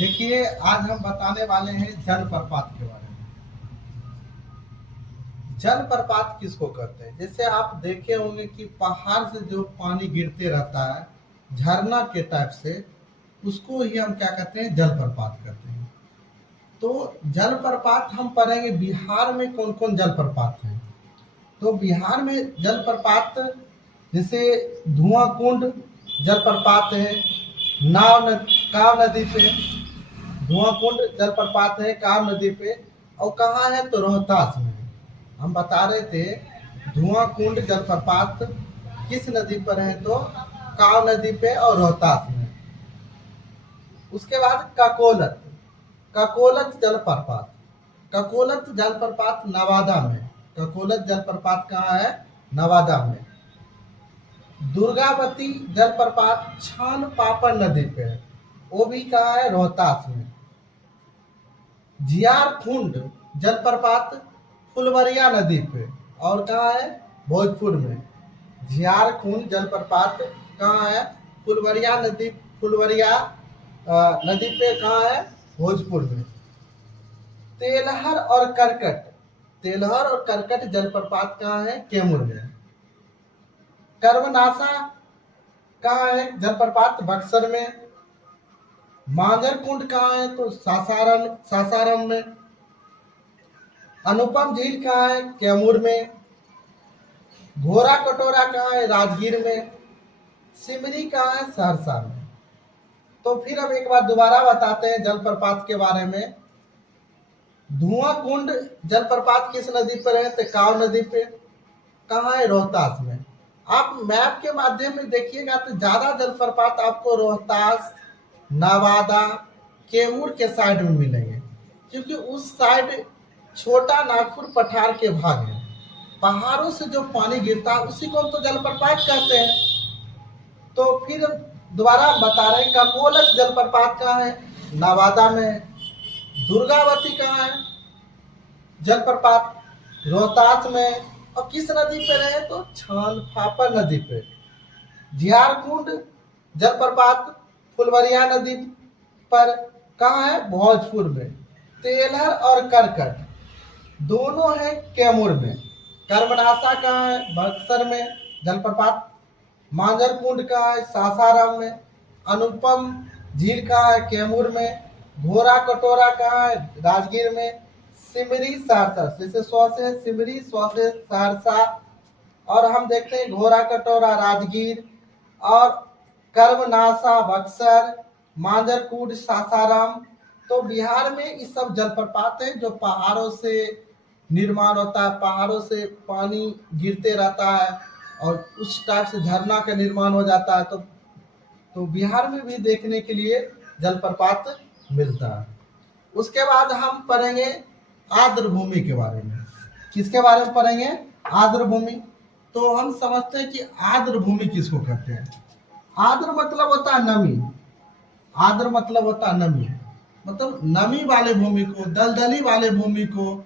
देखिए, आज हम बताने वाले हैं जलप्रपात के बारे में। जलप्रपात किसको कहते हैं? जैसे आप देखे होंगे कि पहाड़ से जो पानी गिरते रहता है झरना के टाइप से, उसको ही हम क्या कहते हैं? जलप्रपात कहते हैं। तो जलप्रपात हम पढ़ेंगे बिहार में कौन कौन जलप्रपात हैं। तो बिहार में जलप्रपात जैसे धुआं कुंड जलप्रपात है, काव नदी पे धुआं कुंड जलप्रपात है, काव नदी पे। और कहाँ है? तो रोहतास में। हम बता रहे थे धुआं कुंड जलप्रपात किस नदी पर है? तो काव नदी पे और रोहतास में। उसके बाद ककोलत ककोलत जलप्रपात ककोलत जलप्रपात नवादा में। ककोलत जलप्रपात कहाँ है? नवादा में। दुर्गावती जलप्रपात छान पापड़ नदी पे है, वो भी कहाँ है? रोहतास में। जियारकुंड जलप्रपात फुलवरिया नदी पे, और कहाँ है? भोजपुर में। जियारकुंड जलप्रपात कहाँ है? फुलवरिया नदी पे, कहाँ है? भोजपुर में। तेलहर और करकट जलप्रपात कहाँ है? कैमूर में। कर्मनाशा कहाँ है? जलप्रपात बक्सर में। मांजर कुंड कहाँ है? तो सासाराम में। अनुपम झील कहाँ है? कैमूर में। घोरा कटोरा कहाँ है? राजगीर में। सिमरी कहाँ है? सहरसा में। तो फिर अब एक बार दोबारा बताते हैं जलप्रपात के बारे में। धुआं कुंड जलप्रपात किस नदी पर है? तो काव नदी पे। कहाँ है? रोहतास में। आप मैप के माध्यम में देखिएगा तो ज्यादा जलप्रपात आपको रोहतास, नवादा, कैमूर के साइड में मिलेंगे, क्योंकि उस साइड छोटा नागपुर पठार के भाग है। पहाड़ों से जो पानी गिरता है उसी को हम तो जलप्रपात कहते हैं। तो फिर दोबारा बता रहे हैं, ककोलत जलप्रपात कहाँ है? नवादा में। दुर्गावती कहाँ है? जलप्रपात रोहतास में। और किस नदी पे रहे? तो छान फापर नदी पे। जियारकुंड जलप्रपात फुलवरिया नदी पर, कहाँ है? भोजपुर में। तेलहर और करकट दोनों है कैमूर में। कर्मनाशा कहाँ है? बक्सर में जलप्रपात। मांजर कुंड कहाँ है? सासाराम में। अनुपम झील कहाँ है? कैमूर में। घोरा कटोरा कहाँ है? राजगीर में। सिमरी सहरसा, जैसे सौ से सिमरी, सौ से सहरसा। और हम देखते हैं घोरा कटोरा राजगीर, और कर्मनाशा बक्सर, मांजरकुंड सासाराम। तो बिहार में ये सब जलप्रपात है जो पहाड़ों से निर्माण होता है, पहाड़ों से पानी गिरते रहता है और उस टाइप से झरना का निर्माण हो जाता है। तो बिहार में भी देखने के लिए जलप्रपात मिलता है। उसके बाद हम पढ़ेंगे आर्द्र भूमि के बारे में। किसके बारे में पढ़ेंगे? आर्द्र भूमि। तो हम समझते हैं कि आर्द्र भूमि किसको कहते हैं। आर्द्र मतलब होता है नमी। आर्द्र मतलब होता है नमी, मतलब नमी वाले भूमि को, दलदली वाले भूमि को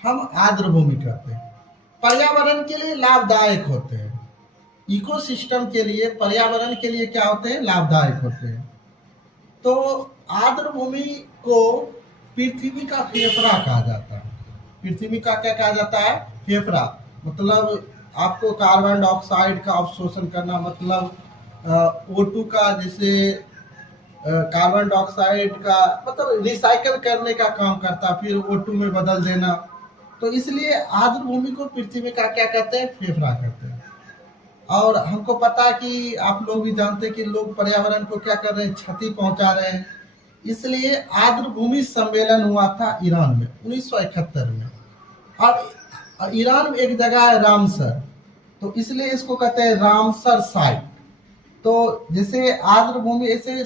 हम आर्द्र भूमि कहते हैं। पर्यावरण के लिए लाभदायक होते हैं, इकोसिस्टम के लिए, पर्यावरण के लिए क्या होते हैं? लाभदायक होते हैं। तो आर्द्र भूमि को पृथ्वी का फेफड़ा कहा जाता है। पृथ्वी का क्या कहा जाता है? फेफड़ा। मतलब आपको कार्बन डाइऑक्साइड का अवशोषण करना, मतलब O2 का, जैसे कार्बन डाइऑक्साइड का मतलब रिसाइकल करने का काम करता, फिर O2 में बदल देना। तो इसलिए आर्द्र भूमि को पृथ्वी का क्या कहते हैं? फेफड़ा कहते हैं। और हमको पता है कि आप लोग भी जानते हैं कि लोग पर्यावरण को क्या कर रहे हैं? क्षति पहुंचा रहे हैं। इसलिए आर्द्र भूमि सम्मेलन हुआ था ईरान में 1971 में। और ईरान में एक जगह है रामसर, तो इसलिए इसको कहते हैं रामसर साइट। तो जैसे आर्द्र भूमि, ऐसे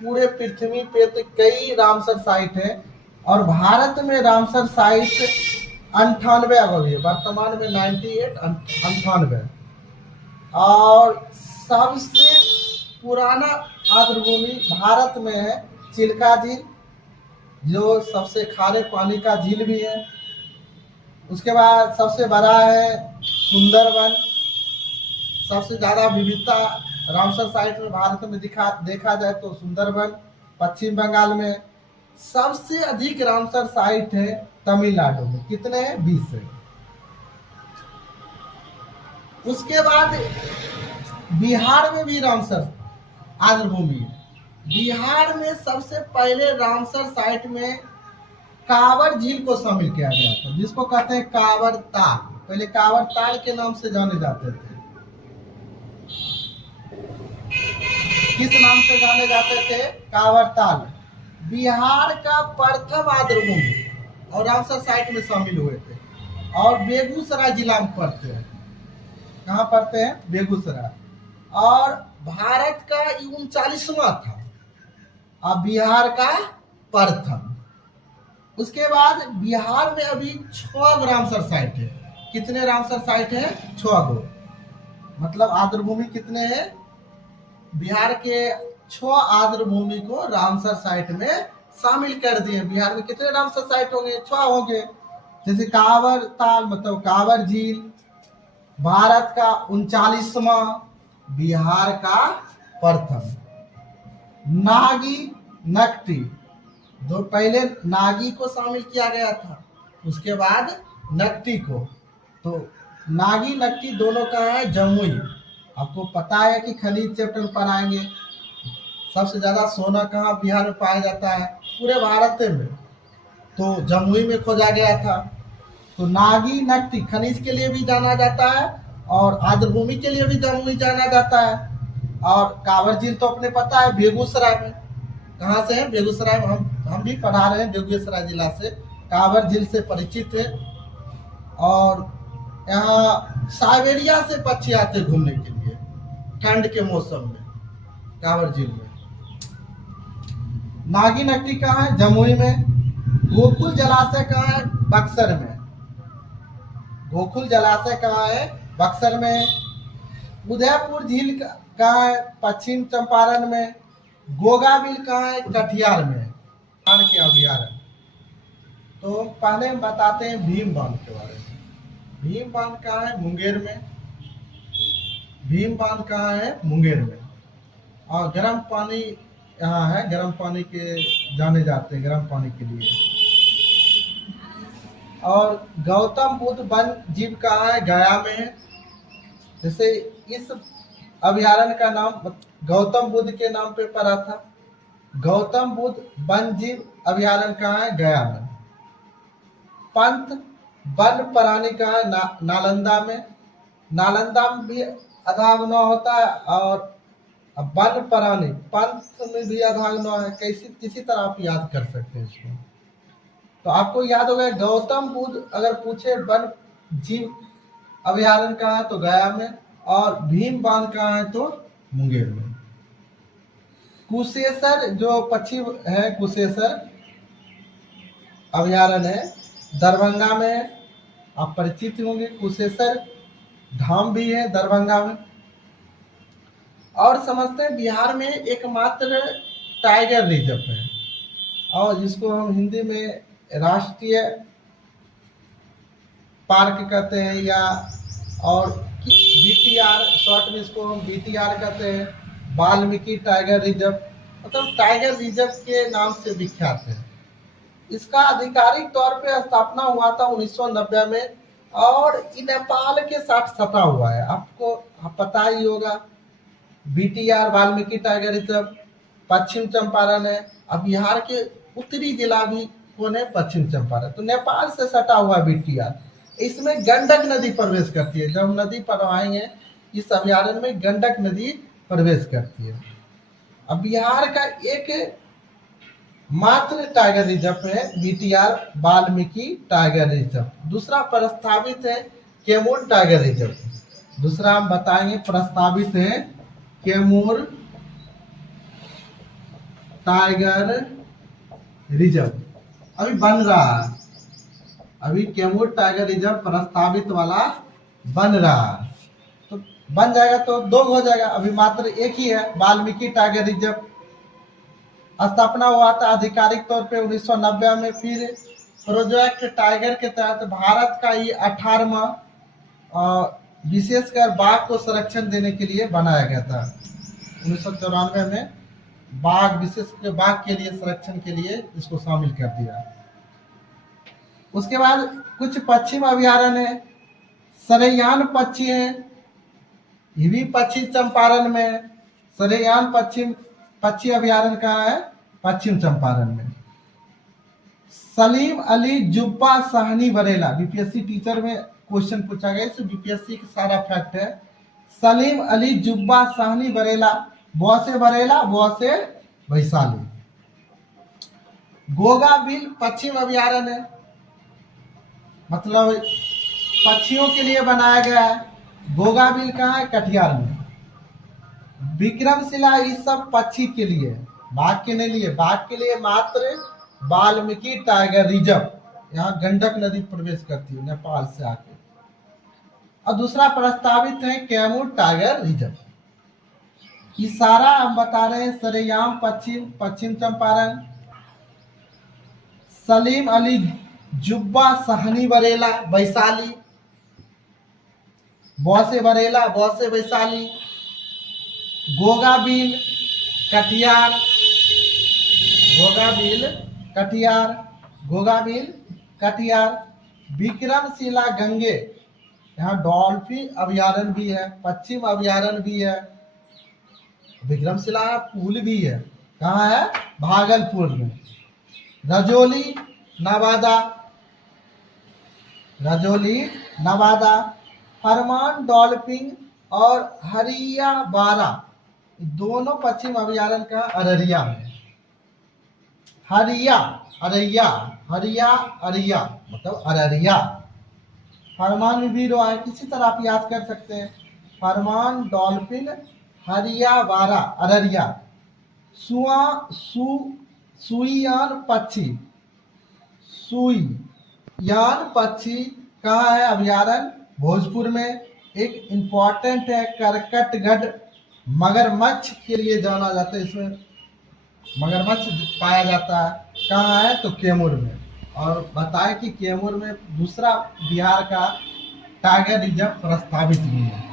पूरे पृथ्वी पे तो कई रामसर साइट है, और भारत में रामसर साइट 98 अभी है, वर्तमान में 98 और सबसे पुराना आर्द्र भूमि भारत में है चिल्का झील, जो सबसे खारे पानी का झील भी है। उसके बाद सबसे बड़ा है सुंदरवन। सबसे ज्यादा विविधता रामसर साइट में भारत में देखा जाए तो सुंदरवन। पश्चिम बंगाल में। सबसे अधिक रामसर साइट है तमिलनाडु में, कितने हैं? 20 है। उसके बाद बिहार में भी रामसर आर्द्रभूमि है। बिहार में सबसे पहले रामसर साइट में कांवर झील को शामिल किया गया था, जिसको कहते हैं कांवर ताल। पहले कांवर ताल के नाम से जाने जाते थे। किस नाम से जाने जाते थे? कांवर ताल। बिहार का प्रथम आर्द्रभूमि और रामसर साइट में शामिल हुए थे, और बेगूसराय जिला में पड़ते हैं। कहाँ पड़ते हैं? बेगूसराय। और भारत का 39वां था, अब बिहार का प्रथम। उसके बाद बिहार में अभी 6 रामसर साइट है। कितने रामसर साइट है? 6 गो। मतलब आर्द्रभूमि कितने हैं? बिहार के 6 आर्द्रभूमि को रामसर साइट में शामिल कर दिए। बिहार में कितने रामसर साइट होंगे? 6 होंगे। जैसे कांवर ताल मतलब कांवर झील, भारत का 39वां, बिहार का प्रथम। नागी नकटी, जो पहले नागी को शामिल किया गया था, उसके बाद नकटी को। तो नागी नकटी दोनों कहाँ है? जमुई। आपको पता है कि खनिज चैप्टर में पढ़ाएंगे, सबसे ज्यादा सोना कहाँ बिहार में पाया जाता है? पूरे भारत में। तो जमुई में खोजा गया था। तो नागी नकटी खनिज के लिए भी जाना जाता है, और आर्द्रभूमि के लिए भी जमुई जाना जाता है। और कांवर झील तो अपने पता है बेगूसराय में। कहाँ से है? बेगूसराय में। हम भी पढ़ा रहे हैं बेगूसराय जिला से, कांवर झील से परिचित है। और यहाँ साइबेरिया से पक्षी आते घूमने के लिए ठंड के मौसम में, कांवर झील में। नागी नकटी कहाँ है? जमुई में। गोकुल जलाशय कहाँ है? बक्सर में। गोकुल जलाशय कहाँ है? बक्सर में। उदयपुर झील कहाँ है? पश्चिम चंपारण में। गोगा बिल कहाँ है? कटिहार में। के अभ्यारण्य। तो पहले हम बताते हैं भीम बांध के बारे में। भीम बांध कहाँ है? मुंगेर में। भीम बांध कहाँ है? मुंगेर में। और गर्म पानी यहाँ है, गर्म पानी के जाने जाते हैं, गर्म पानी के लिए। और गौतम बुद्ध वन्य जीव कहाँ है? गया में है। जैसे इस अभ्यारण्य का नाम गौतम बुद्ध के नाम पे पड़ा था। गौतम बुद्ध वन्य जीव अभ्यारण्य कहाँ है? गया में। पंथ वन्य प्राणी कहाँ है? नालंदा में। नालंदा में भी अधाग्नौ होता है, और वन्य प्राणी पंथ में भी अधाग्नौ है। किसी तरह आप याद कर सकते हैं इसको। तो आपको याद होगा गौतम बुद्ध अगर पूछे वन्य जीव अभ्यारण्य कहाँ है तो गया में, और भीम बांध कहाँ है तो मुंगेर में। कुशेश्वर जो पश्चिम है, कुशेश्वर अभ्यारण्य है, दरभंगा में है। आप परिचित होंगे, कुशेश्वर धाम भी है दरभंगा में। और समझते हैं बिहार में एकमात्र टाइगर रिजर्व है, और जिसको हम हिंदी में राष्ट्रीय पार्क कहते हैं, या और BTR शॉर्ट में इसको हम BTR कहते हैं, वाल्मीकि टाइगर रिजर्व। मतलब टाइगर रिजर्व के नाम से विख्यात है। इसका आधिकारिक तौर पे स्थापना हुआ था 1990 में, और नेपाल के साथ सटा हुआ है। आपको पता ही होगा BTR वाल्मीकि टाइगर रिजर्व पश्चिम चंपारण है। अब बिहार के उत्तरी जिला भी कौन है? पश्चिम चंपारण। तो नेपाल से सटा हुआ BTR। इसमें गंडक नदी प्रवेश करती है। जब हम नदी पढ़वाएंगे, इस अभ्यारण्य में गंडक नदी प्रवेश करती है। अब बिहार का एक मात्र टाइगर रिजर्व है BTR वाल्मीकि टाइगर रिजर्व। दूसरा प्रस्तावित है कैमूर टाइगर रिजर्व। दूसरा हम बताएंगे प्रस्तावित है कैमूर टाइगर रिजर्व। अभी बन रहा है, अभी कैमूर टाइगर रिजर्व प्रस्तावित वाला बन रहा है। तो बन जाएगा तो 2 हो जाएगा। अभी मात्र एक ही है वाल्मीकि टाइगर रिजर्व। स्थापना हुआ था आधिकारिक तौर पे 1990 में। फिर प्रोजेक्ट टाइगर के तहत भारत का ये 18वां विशेषकर बाघ को संरक्षण देने के लिए बनाया गया था 1994 में। बाघ, विशेष बाघ के लिए संरक्षण के लिए इसको शामिल कर दिया। उसके बाद कुछ पश्चिम अभयारण्य है, सरयान पक्षी है, ये भी पश्चिम चंपारण में। सरयान पश्चिम पक्षी अभयारण्य कहाँ है? पश्चिम चंपारण में। सलीम अली जुब्बा साहनी बरेला, बीपीएससी टीचर में क्वेश्चन पूछा गया, इस बीपीएससी का सारा फैक्ट है। सलीम अली जुब्बा साहनी बरेला, ब से बरेला, ब से वैशाली। गोगा बिल पश्चिम अभयारण्य है, मतलब पक्षियों के लिए बनाया गया है। गोगा बिल कहाँ है? कटिहार में। विक्रमशिला इस सब पक्षी के लिए, बाघ के नहीं लिए। बाघ के लिए मात्र वाल्मीकि टाइगर रिजर्व, यहाँ गंडक नदी प्रवेश करती है नेपाल से आके। और दूसरा प्रस्तावित है कैमूर टाइगर रिजर्व। ये सारा हम बता रहे हैं सरयाम पश्चिम, पश्चिम चंपारण। सलीम अली जुब्बा साहनी बरेला, वैशाली, ब से बरेला, ब से Vaishali. Goga bill Katihar, Goga bill Katihar, Goga bill Katihar. Vikramshila Gange, यहाँ डॉल्फिन अभयारण्य भी है, पश्चिम अभयारण्य भी है। विक्रमशिला पुल भी है, कहाँ है? भागलपुर में। रजौली नवादा, रजौली नवादा। हरमान डॉल्फिन और हरिया बारा, दोनों पश्चिम अभयारण्य का अररिया में। हरिया अररिया, हरिया अररिया मतलब अररिया। फरमान में भी रो है, किसी तरह आप याद कर सकते हैं। फरमान डॉल्फिन हरिया बारा अररिया। सुईयान पक्षी, सुईयान पक्षी कहाँ है? अभयारण्य भोजपुर में। एक इम्पॉर्टेंट है करकटगढ़, मगरमच्छ के लिए जाना जाता है, इसमें मगरमच्छ पाया जाता है। कहाँ है? तो कैमूर में। और बताएं कि कैमूर में दूसरा बिहार का टाइगर रिजर्व प्रस्तावित भी है।